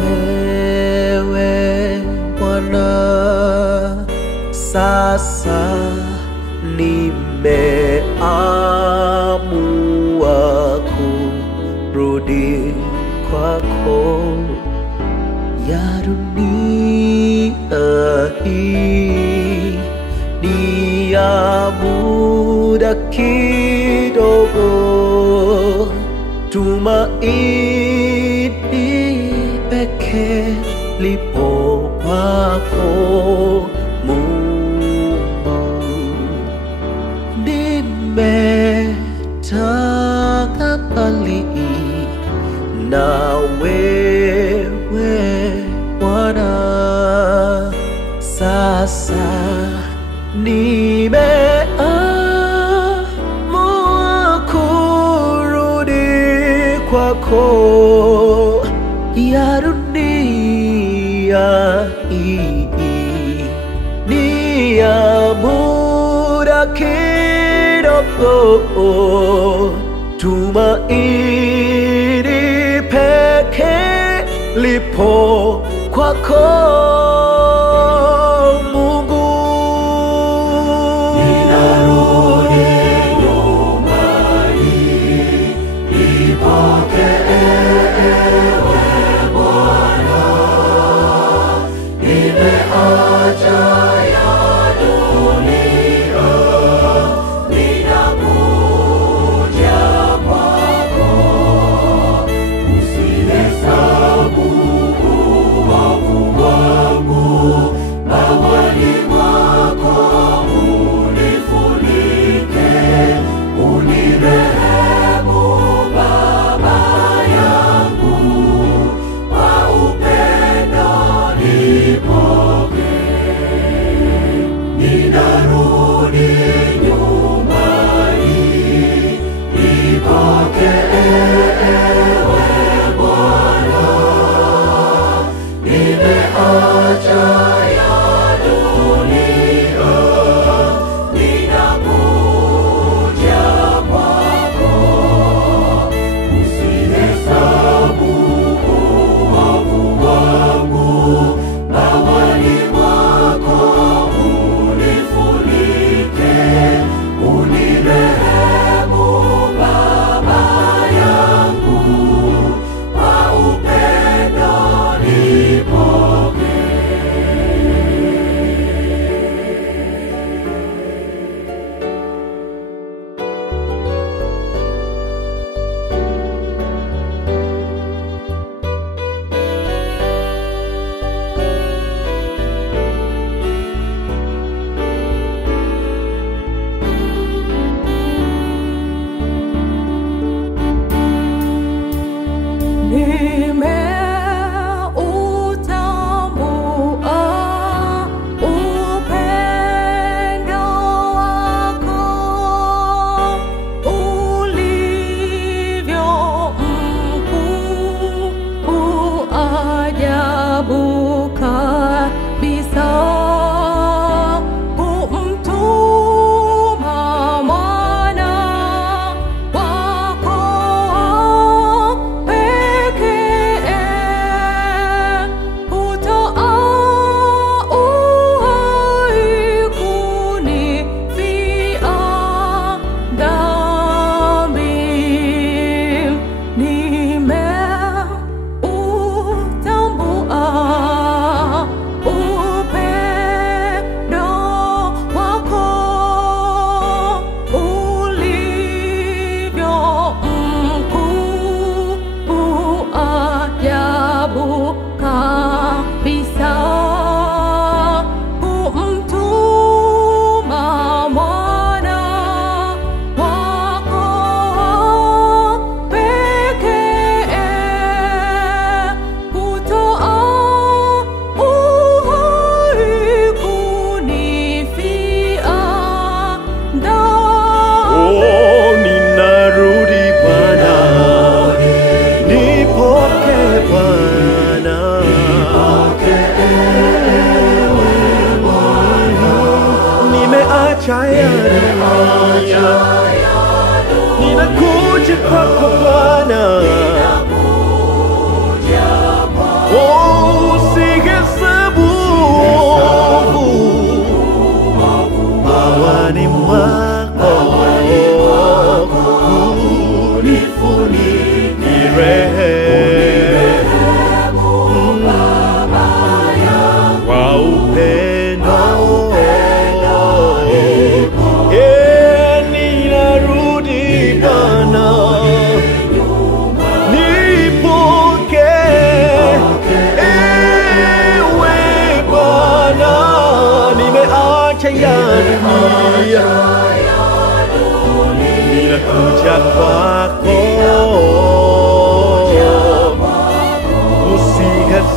wewe Bwana, sasa nimeamua kurudi kwako. Ya dunia hii ni ya muda kidogo, tumaini pekee lipo kwako Mungu. Nimetanga mbali na wewe Bwana, sasa nimeamua kurudi kwako. Ya dunia hii ni ya muda kidogo, tumaini pekee lipo kwako Mungu. Ninarudi nyumbani, nipokee ewe Bwana. Nimeacha ya dunia, ninakuja kwako. Usihesabu uovu wangu,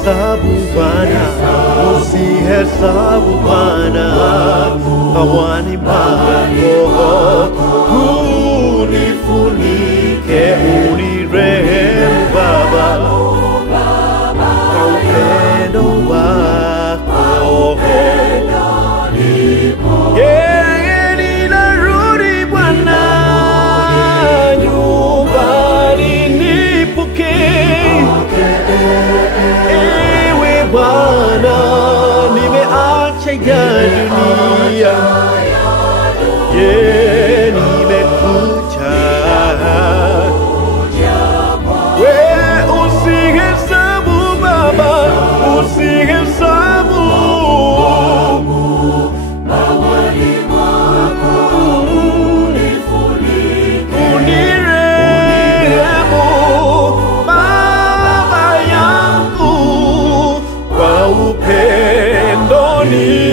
usihesabu Bwana, usihesabu Bwana hawani mwako, unifunike unirehemu Baba kwa upendo wako. Ninarudi Bwana nyumbani, nipokee ewe Bwana, nimeacha ya dunia, nimekuja. Usihesabu Baba, usihesabu unirehemu Baba yangu kwa upendo ni